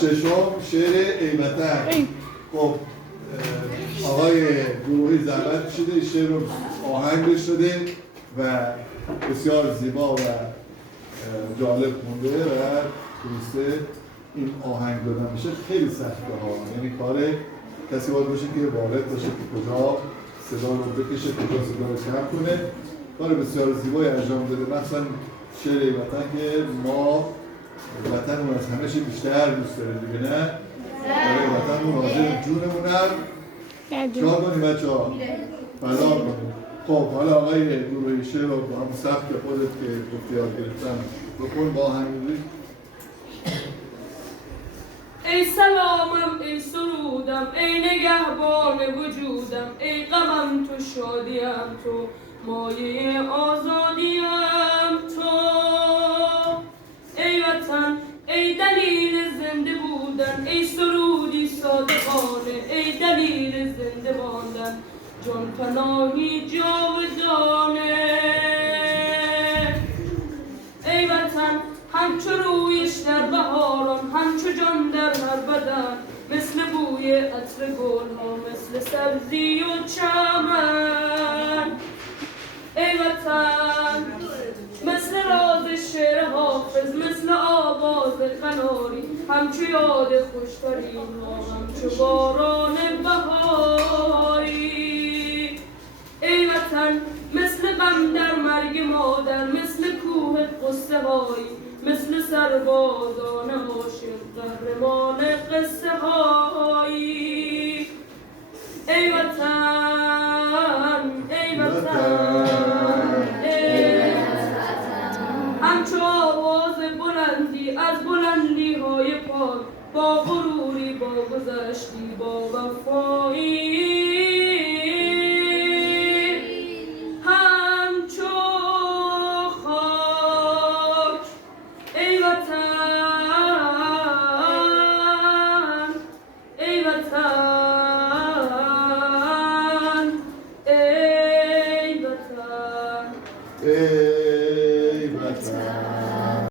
ششم شعر ای وطن. خب آقای گروهی زحمت کشیده این شعر رو آهنگش شده و بسیار زیبا و جالب خونده و توسته این آهنگ دادن بشه خیلی سخته ها، یعنی کار کسی باید باشه که وارد باشه که کجا صدا رو بکشه کجا صدا رو کم کنه. کار بسیار زیبایی انجام داده، مثلا شعر ای وطن که ما وطنمون از همه چی بیشتر دوست داریم دیگه، نه؟ برای وطنمون حاضر جونمونم چرا کنیم بچه ها؟ فدا کنیم. خب حالا آقای گروهی شعر رو با هم سبک خودت که گفتی یاد گرفتم بکن با همین. ای سلامم ای سرودم ای نگهبان وجودم ای غمم تو شادیم تو مایه آزادیم تو ای وطن ای دلیل زنده بودن ای سرودی صادقانه ای دلیل زنده ماندن جان پناهی جاودانه ای وطن همچو رویش در بهاران همچو جان در هر بدن مثل بوی عطر گلها مثل سبزی و چمن ای وطن مثل راز شعر حافظ مثل آواز قناری همچو یاد خوشترین ها همچو باران بهاری ای وطن مثل غم در مرگ مادر مثل کوه قصه هایی مثل سربازان عاشق قهرمان قصه هایی ای وطن ای وطن ای همچو آواز بلندی از بلندی های پاک با غروری با گذشتی با وفایی